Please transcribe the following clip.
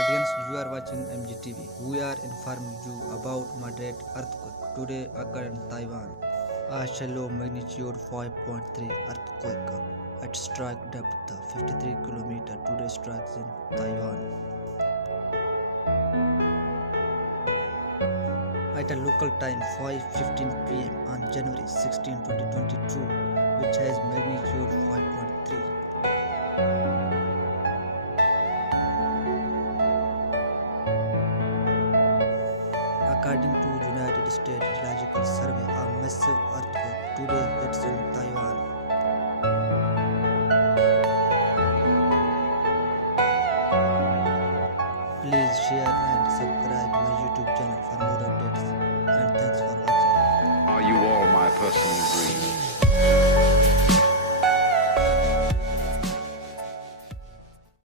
audience, you are watching MGTV. We are informing you about moderate earthquake today occurred in Taiwan. A shallow magnitude 5.3 earthquake at strike depth 53 km today strikes in Taiwan. At a local time 5:15 p.m. on January 16, 2022, which has magnitude 5.3. According to United States Geological Survey, a massive earthquake today hits in Taiwan. Please share and subscribe my YouTube channel for more updates. And thanks for watching. Are you all my personal dreams?